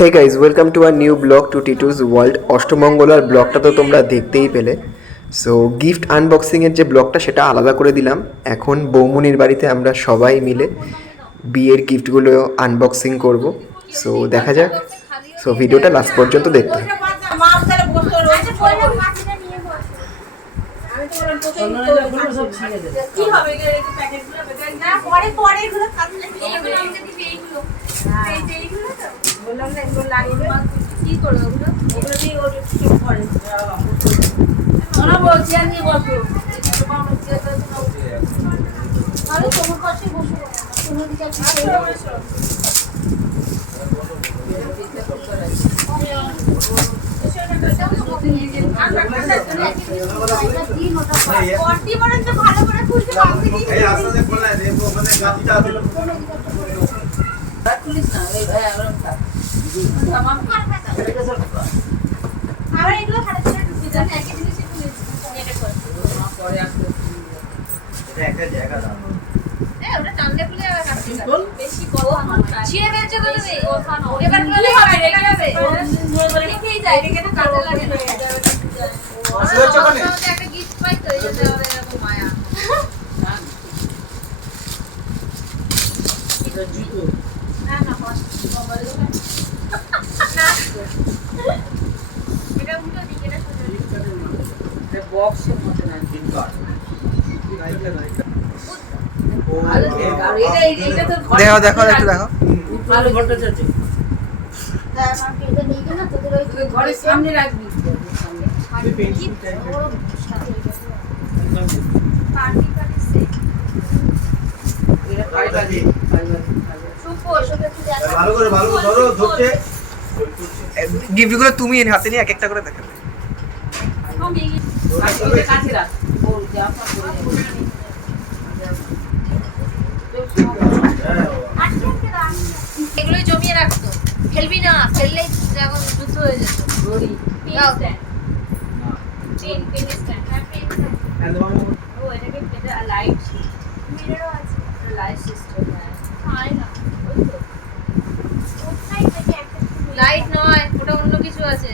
Hey guys, welcome to our new blog to Titu's world. অষ্টমঙ্গলার ব্লগটা তো তোমরা দেখতেই পেলে। সো গিফট আনবক্সিংয়ের যে ব্লগটা সেটা আলাদা করে দিলাম। এখন বৌমনির বাড়িতে আমরা সবাই মিলে বিয়ের গিফটগুলো আনবক্সিং করব। সো দেখা যাক। সো ভিডিওটা লাস্ট পর্যন্ত দেখতে হবে। বললাম না এগুলো লাগবে কি করবে ওগুলো ওগুলো দিয়ে ওর কিছু করে না বলছি আর নিয়ে বসো আরে তোমার কাছে বসো তুমি দিকে কি বসো ভালো করে খুলতে পারবি এই আসলে বললা দেখো ওখানে গাড়িটা আছে পুলিশ না এই ভাই আমরা থাক আবার এগুলো খারাপ করে ঢুকে যান একই জিনিসই পুলিশ এটা করে পরে আসলে এটা একটা জায়গা দাও ওটা টানলে খুলে আবার কাটতে যাবে বেশি কথা নয় ছিঁড়ে বেঁচে দেবে কথা নয় এবার খুলে হবে রেখে যাবে রেখেই যায় রেখে তো কাজে লাগে না একটা গিফট পাই তো এই জন্য এরকম মায়া এটা জিতো না না মোবাইল না এটা উল্টো দিকে না সোজা দিকে এটা বক্সের মধ্যে না তিন কার্ড দেখো দেখো একটু দেখো ভালো ঘন্টা যাচ্ছে তাই আমাকে এটা নিয়ে গেল তোদের ওই ঘরের সামনে রাখবি সামনে আমি পেন্সিল পার্টি পার্টি সেট এটা পার্টি ভালো করে ধরো ধরতে গিফটগুলো তুমি হাতে নিয়ে এক একটা করে দেখাবে। কাছে রাখ বল যা এগুলোই জমিয়ে রাখতো ফেলবি না ফেললেই এখন যুদ্ধ হয়ে যেত গড়ি লাইট মিররও আছে লাইট সিস্টেম লাইট নয় ওটা অন্য কিছু আছে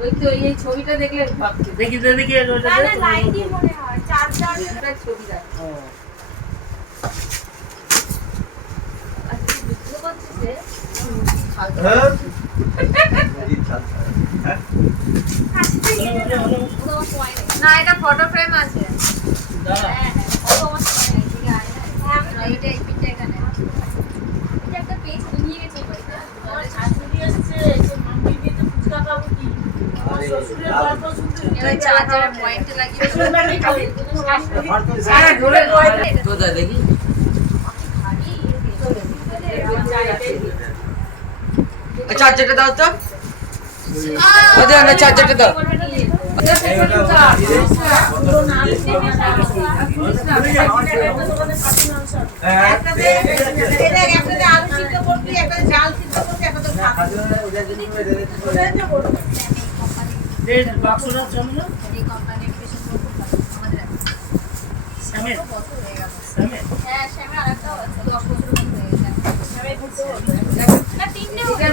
ওই তো এই ছবিটা দেখলে ভাবছি দেখি ওটা না লাইটই মনে হয় চার্জার ছবি রাখ আচ্ছা বুঝতে পারছিস রে না এটা ফটো ফ্রেম আছে হ্যাঁ ফটো আমার এইটা এই পিনটা এখানে এটা একটা পেজ নিয়ে গেছে বাড়িতে আমার শাশুড়ি আসছে সে মাম্মি দিয়ে তো ফুচকা খাবো কি আমার শ্বশুরের গল্প শুনতে এই চার্জারের পয়েন্টে লাগিয়ে সারা ধরে তো দেখি চার্জারটা দাও তো ওদের আমরা চার্জারটা দাও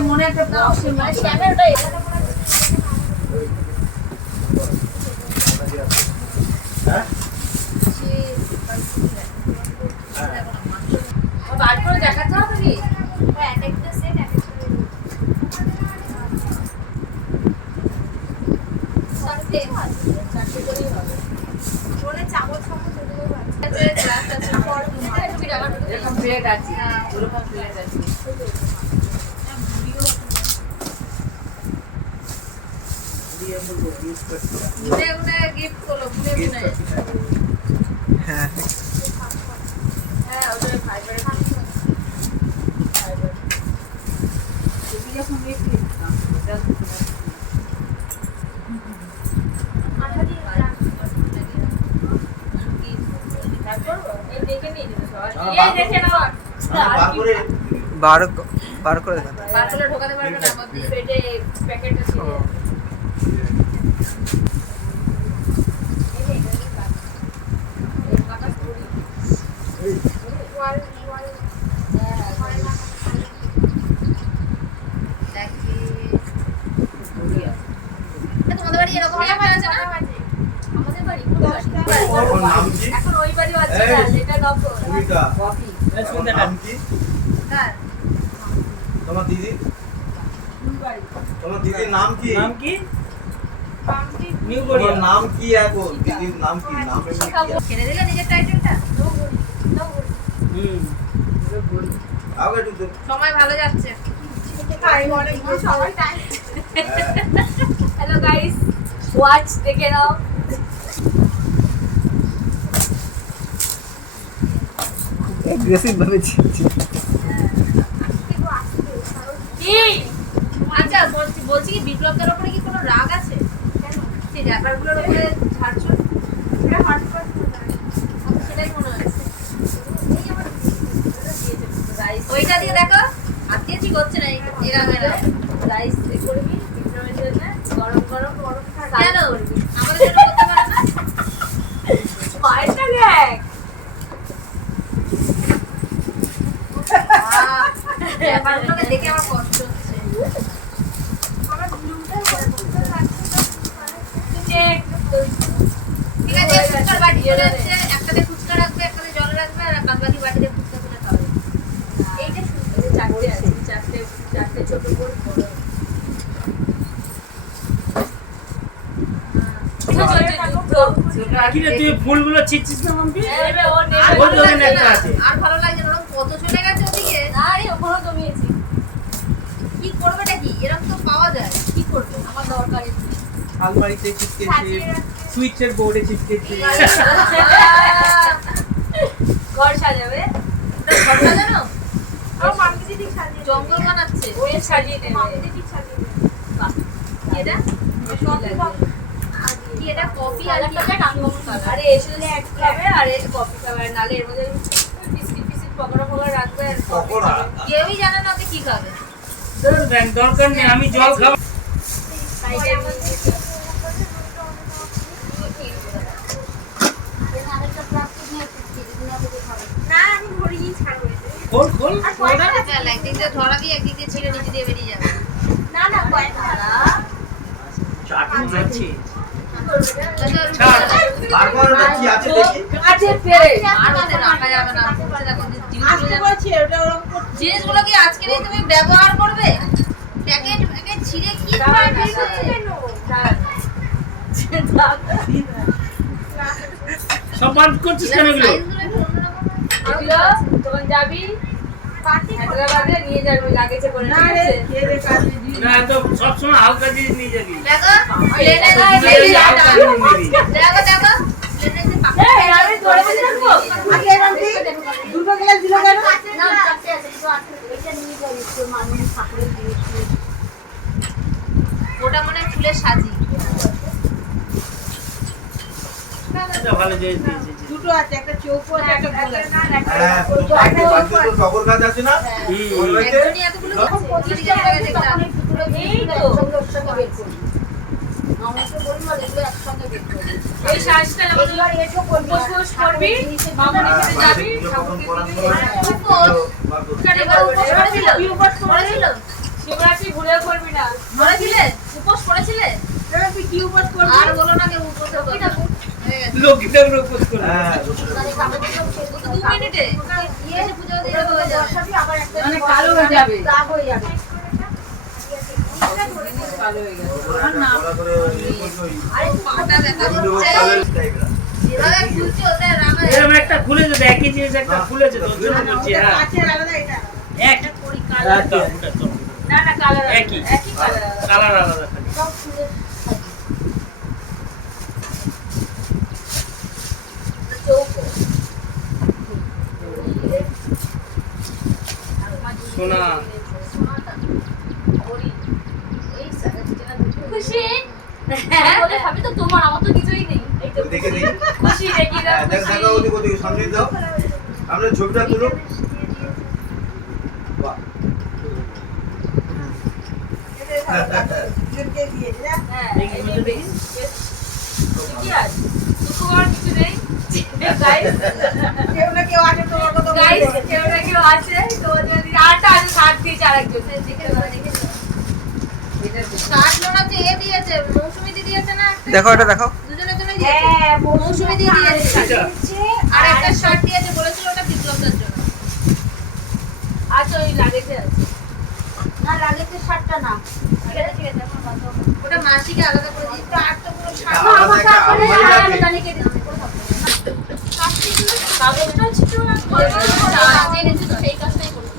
মনে একটা শ্যামের বার করে দেখাতে হবে কি এক একটা সেট এক একটা চারটে করেই হবে ফোনে চামচ চামচ দিলেও আছে গ্লাস আছে এরকম প্লেট আছে ওরকম প্লেট আছে গিফট করলো হ্যাঁ হ্যাঁ ওটা ফাইবারের ফাইবার যখন গিফট দিতাম এটা বার করে দেখান ঢোকাতে পারবে না আমার পেটে প্যাকেটটা ছিল দেখ এটা নকল ভূমিকা কপি শুনতে নাম কি কার তোমার দিদি তোমার দিদির নাম কি নাম কি পাম্পি নিউ তোমার গড়িয়া নাম কি এখন দিদির নাম কি নাম এমনি কি ছেড়ে দিলে নিজের টাইটেলটা হুম আগে একটু সময় ভালো যাচ্ছে হ্যালো গাইস ওয়াচ দেখে নাও অ্যাগ্রেসিভ ভাবে ছিঁড়ছি। কি আচ্ছা বলছি কি বিপ্লবদের উপরে কি কোনো রাগ আছে কেন সেই ব্যাপারগুলোর উপরে ঝাড়ছো সেটা হটপট সেটাই মনে হচ্ছে ওইটা দিয়ে দেখো আজকে ঠিক হচ্ছে না এরা মেরা রাইস করবি বিপ্লবের জন্য গরম গরম গরম কেন আমাদের জন্য করতে পারে না পায়েটা দেখ ব্যাপারগুলোকে দেখে আমার কষ্ট হচ্ছে আমার ব্লুটা ঠিক আছে ফুচকার বাটি চলে যাচ্ছে একটাতে ফুচকা রাখবে একটাতে জল রাখবে আর বাদ বাকি বাটিতে ফুচকা তুলে খাবে এইটা শুনতে চারটে আছে চারটে ছোট বড় বড় কি রে তুই ফুলগুলো ছিঁচ্ছিস না মাম্পি আর ওই তো ওখানে একটা আছে আর ভালো লাগছে না ওরকম কত চলে গেছে ওদিকে আরে ওখানে জমিয়েছি কি করবেটা কি এরকম তো পাওয়া যায় কি করবে আমার দরকারি আলমারিতে চিপকেছে সুইচের বোর্ডে চিপকেছে ঘর সাজাবে ঘর সাজানো আর মাম্পি দিদি সাজিয়ে জঙ্গল বানাচ্ছে ওই সাজিয়ে দেবে মাম্পি দিদি সাজিয়ে দেবে বাহ কি এটা কি এটা কফি আর একটা কাঙ্গম কালার আরে এসলে এক খাবে আর এই কফি খাবে নালে এর মধ্যে বিস্কিট পকোড়া ফকোড়া রাখবে আর পকোড়া কেউই জানে না যে কি খাবে দরকার নেই আমি জল খাবো সাইডে না আমি ভরিয়ে ছাড়বো খোল খোল একদিক দিয়ে ধরা দিয়ে একদিক দিয়ে ছিঁড়ে নিচে দিয়ে বেরিয়ে যাবে না না কয়েকটা চাটনি আছে তারপর ওটা কি আছে দেখি আছে পেরে আর ওদের রাখা যাবে না জিনিসগুলো কি আজকেরই তুমি ব্যবহার করবে প্যাকেট প্যাকেট ছিঁড়ে কি সব বার করছিস কেন এগুলো এগুলো তখন যাবি হায়দ্রাবাদে নিয়ে যাবি লাগেজে করে না রে না তো সব সময় হালকা জিনিস নিয়ে যাবি দেখো প্লেনে হালকা জিনিস নিবি দেখো দেখো প্লেনে যে পাখি আমি ধরে বসে রাখবো আগে এরকম দুটো গ্লাস দিলো কেন না চারটে আছে দুটো আছে এটা নিয়ে যাবি তো মানুষ ঠাকুরের দিয়েছে ওটা মনে হয় ফুলের সাজি এটা ভালো জিনিস দিয়েছিস দুটো আছে একটা চৌকো আছে একটা গোল আছে হ্যাঁ আগে বাচ্চা তো টগর গাছ আছে না ওই রয়েছে একজনই এতগুলো আছে 25 টাকা দেখলাম এই তো আমাকে বলবো এগুলো একসঙ্গে বের করে এই শ্বাসটা আমাদের এটো উপোস করবি মামুনি সাথে যাবি ঠাকুরকে দিবি উপোস করেছিল কি উপোস করেছিল শিবরাত্রি ভুলেও করবি না করেছিলে উপোস করেছিলে তুই কি উপোস করবি আর বলো না যে উপোস করবি না লোকটা প্রপোজ করে হ্যাঁ 2 মিনিটে এসে পূজা দিয়ে হয়ে যাবে আবার একটা মানে কালো হয়ে যাবে দাগ হয়ে যাবে কালো হয়ে গেছে বড় করে আরে পাটা ব্যথা করছে টাইপের এভাবে খুলছে ওটা রামা এরকম একটা খুলেছে তো একই জিনিস একটা খুলেছে তোর জন্য বলছি হ্যাঁ কাচের আলাদা এটা এক করি একদম ওটা তো না না কালার একই একই কালার কালার আলাদা খালি সব খুলে চৌকো সোনা খুশি হ্যাঁ বলে ভাবি তো তোমার আমার তো কিছুই নেই এই তো দেখে দেখি খুশি দেখি না হ্যাঁ দেখো দেখো ওদিকে ওদিকে সামনে দাও আমরা ছবিটা তুলো বাহ হ্যাঁ দেখি মজা দেখি কি আছে তোমার কিছু নেই গাইস কেউ না কেউ আছে তোমার কথা গাইস কেউ না কেউ আছে তো যদি আটটা আছে 60 দিয়ে আরেকজন দেখে দেখে কাটলো না তো এ দিয়েছে মৌসুমী দি দিয়েছে না একটা দেখো এটা দেখো দুজনের জন্য দিয়েছে হ্যাঁ মৌসুমী দি দিয়েছে এটা আর একটা শার্ট দিয়েছে, বলেছিল ওটা বিপ্লবদার জন্য। আচ্ছা ওই লাগেজে আছে। না লাগেজের শার্টটা না। ঠিক আছে ঠিক আছে, এখন বাদ দাও। ওটা মাসিকে আলাদা করে দিই। তো আর তো পুরো শার্ট এটা আলাদা একটা আলমারি আমি লাগে। জানি কে দিয়েছে, করে থাকবে। কাগজটা ছিল না, জেনেছি তো, সেই কাজটাই করবো।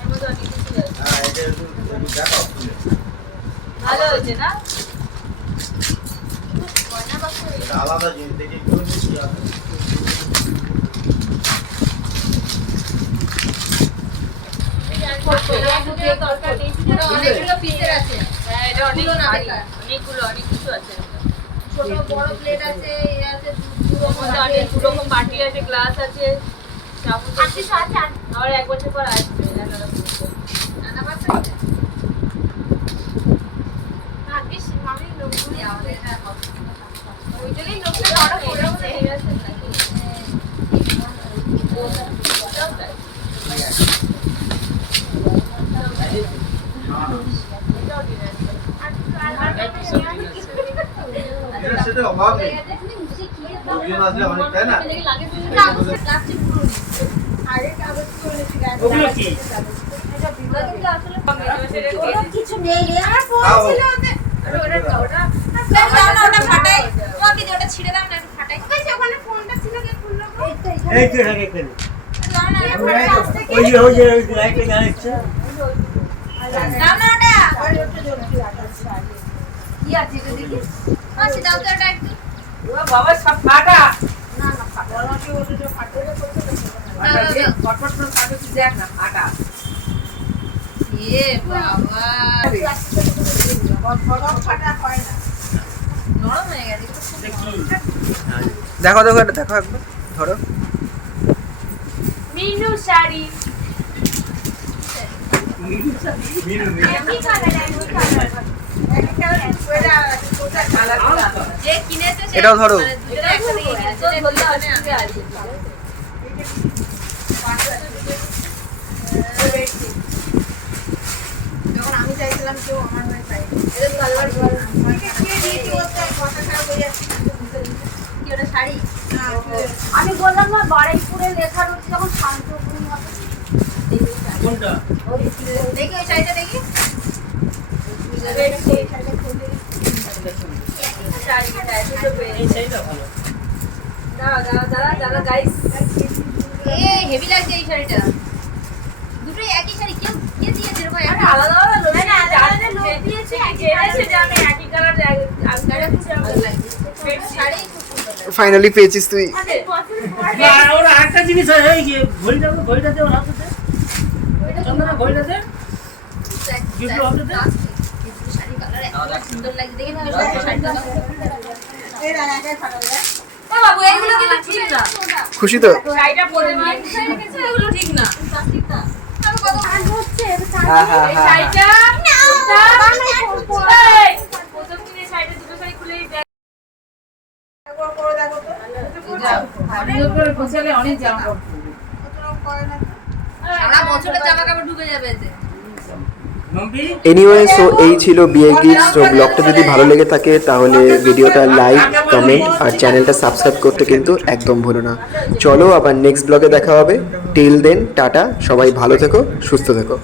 এর মধ্যে অনেক কিছু আছে। হ্যাঁ, এটা একটু দেখাও খুলে। ভালো হয়েছে না? গয়না বাক্স এটা আলাদা জিনিস দেখে একটু বেশি আছে। অনেকগুলো পিসের আছে। হ্যাঁ এটা অনেক খুলো না ভারী। বেকার। অনেকগুলো অনেক কিছু আছে। ছোট বড় প্লেট আছে, এ আছে, ওর মধ্যে অনেক দু রকম বাটি আছে, গ্লাস আছে, চামচ আর আছে। কিছু আছে? আবার 1 বছর পর আসবে নানা রকম। নানা বাক্স আছে? না, বেশ মামি লোকগুলো আমাদের এটা হবে। ওই জন্যই লোকটা বড় করে গেছে নাকি? এটা সেটা অভাব নেই। ওজন আসলে অনেক, তাই না? ওগুলো কি? কিছু নেই রে, আমার খাও। ফোন ছিল ওতে। ওটা ফাটাই। ও আমি ওটা ছিঁড়ে দাও না, একটু ফাটাই। ওই যে ওখানে ফোনটা ছিল, কে খুললো গো? এই তো থাকে এখানে। দাও না, এটা ফাটাই আসতে কি? ওই যে লাইটে জ্বালাচ্ছে। দাও না ওটা। কি আছে এটা দেখি? আচ্ছা দাও তো এটা একটু। বাবা সব ফাটা। না না ফাটা। ফটফট করে ফাটা তুই দেখ না ফাটা। এ বাবা, নরম হয়ে গেছে। এটা খুব দেখি। দেখো দেখো এটা দেখো একবার ধরো। মিনু শাড়ি। মিনু, মিনু। এমনি কালার, এমনি কালার। যে কিনেছে সে এটাও ধরো। মানে দুজনে একসাথে কিনেছে। তো ধরলে দুজনে আসবে আমি আছে। যখন আমি চাইছিলাম কেউ আমার হয়ে চাই। এটা কালার কি ওটা শাড়ি? আমি বললাম না বারুইপুরে লেখা রয়েছে যখন শান্তপুরি হবে। কোনটা? দেখি ওই শাড়িটা দেখি। এই শাড়িটা ভালো। দাঁড়া গাইস। এ হেভি লাগছে এই শাড়িটা। দুটোই একই শাড়ি, কেউ কে দিয়েছে এরকম একটা? আলাদা আলাদা লোক না, না, আলাদা আলাদা লোক দিয়েছে, একই জেনেছে যে আমি একই কালার শাড়িটা খুব ভালো লাগছে। শাড়ি খুব সুন্দর লাগছে। ফাইনালি পেয়েছিস তুই। আর ওর আরেকটা জিনিস হয় এই যে ঘড়িটা দে ওর হাতে দে। চন্দনা ঘড়িটা দে। বিপ্লব হাতে দে। শাড়ি কালার এত সুন্দর লাগছে, দেখে না শাড়িটা। ও বাবু, এগুলো কিন্তু ঠিক না। খুশি তো? শাড়িটা পরে মান এগুলো ঠিক না। প্লাস্টিক না। আমি কত ভালো হচ্ছে হ্যাঁ হ্যাঁ এই হ্যাঁ শাড়িটা এই, প্রথম দিনে শাড়িটা দুটো শাড়ি খুলে দেখ। সারা বছরের জামা কাপড় ঢুকে যাবে এতে। নম্বি এনিওয়ে সো এই ছিল বিয়ে গিফট। সো ব্লগটা যদি ভালো লেগে থাকে তাহলে ভিডিওটা লাইক কমেন্ট আর চ্যানেলটা সাবস্ক্রাইব করতে কিন্তু একদম ভুলো না। চলো আবার নেক্সট ব্লগে দেখা হবে। টিল দেন টাটা, সবাই ভালো থেকো, সুস্থ থেকো।